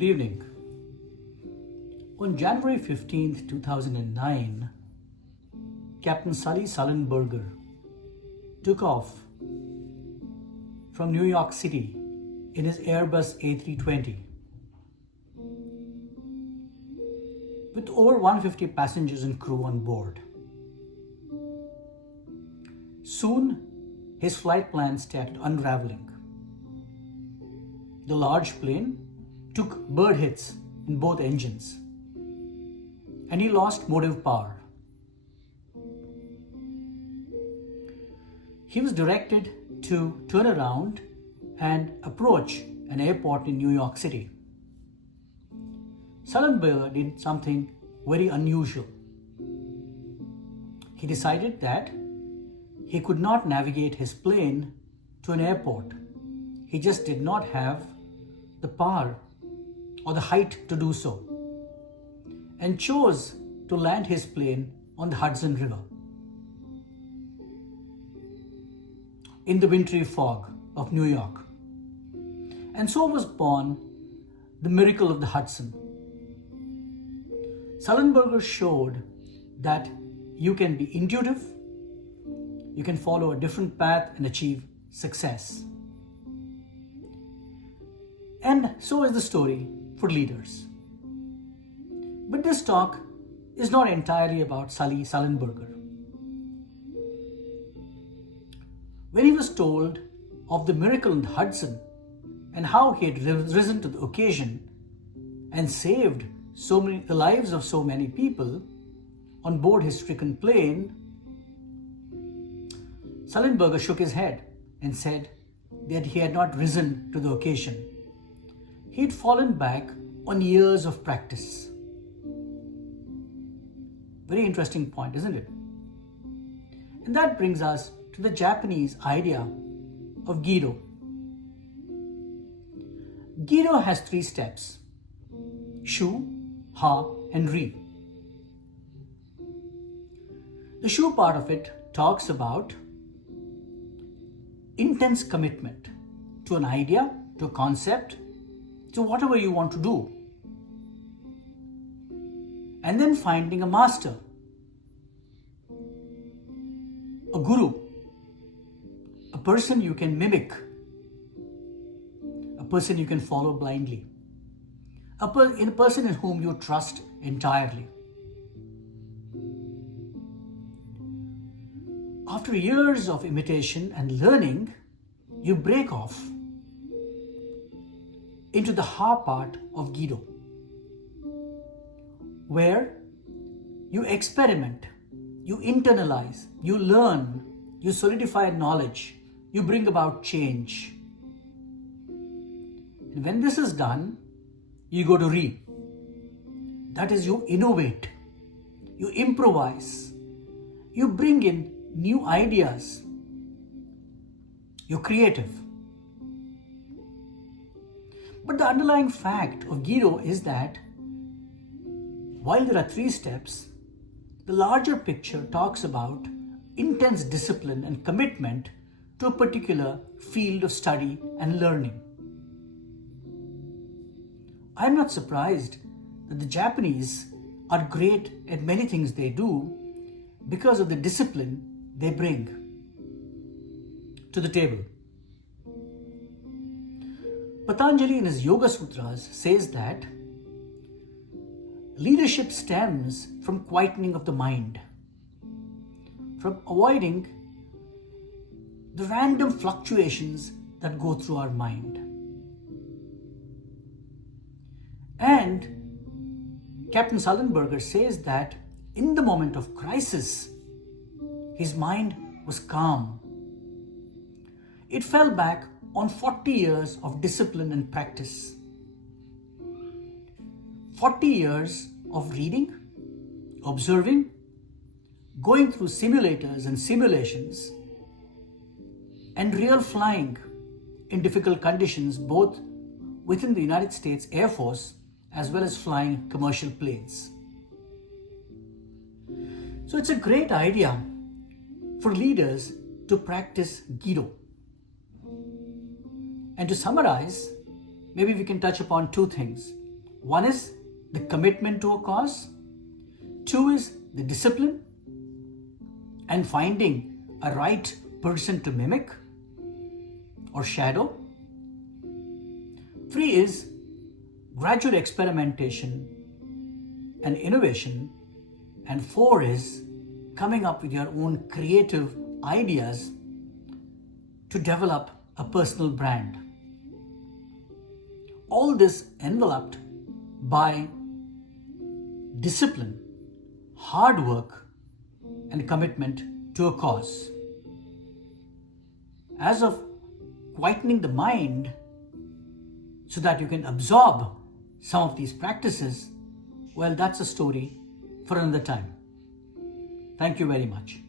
Good evening. On January 15th, 2009, Captain Sully Sullenberger took off from New York City in his Airbus A320 with over 150 passengers and crew on board. Soon, his flight plans started unraveling. The large plane took bird hits in both engines, and he lost motive power. He was directed to turn around and approach an airport in New York City. Sullenberger did something very unusual. He decided that he could not navigate his plane to an airport. He just did not have the power or the height to do so, and chose to land his plane on the Hudson River in the wintry fog of New York. And so was born the miracle of the Hudson. Sullenberger showed that you can be intuitive, you can follow a different path and achieve success. And so is the story for leaders. But this talk is not entirely about Sully Sullenberger. When he was told of the miracle in the Hudson and how he had risen to the occasion and saved the lives of so many people on board his stricken plane, Sullenberger shook his head and said that he had not risen to the occasion. He had fallen back on years of practice. Very interesting point, isn't it? And that brings us to the Japanese idea of Geido. Geido has 3 steps: Shu, Ha, and Ri. The Shu part of it talks about intense commitment to an idea, to a concept, to whatever you want to do. And then finding a master, a guru, a person you can mimic, a person you can follow blindly, a person in whom you trust entirely. After years of imitation and learning, you break off into the Ha part of Geido, where you experiment, you internalize, you learn, you solidify knowledge, you bring about change. And when this is done, you go to Ri. That is, you innovate, you improvise, you bring in new ideas, you're creative. But the underlying fact of Geido is that while there are 3 steps, the larger picture talks about intense discipline and commitment to a particular field of study and learning. I'm not surprised that the Japanese are great at many things they do because of the discipline they bring to the table. Patanjali in his Yoga Sutras says that leadership stems from quietening of the mind, from avoiding the random fluctuations that go through our mind. And Captain Sullenberger says that in the moment of crisis, his mind was calm. It fell back on 40 years of discipline and practice. 40 years of reading, observing, going through simulators and simulations, and real flying in difficult conditions, both within the United States Air Force as well as flying commercial planes. So it's a great idea for leaders to practice Geido. And to summarize, maybe we can touch upon 2 things. One is the commitment to a cause. Two is the discipline and finding a right person to mimic or shadow. Three is gradual experimentation and innovation. And four is coming up with your own creative ideas to develop a personal brand. All this enveloped by discipline, hard work, and commitment to a cause. As of quietening the mind so that you can absorb some of these practices, well, that's a story for another time. Thank you very much.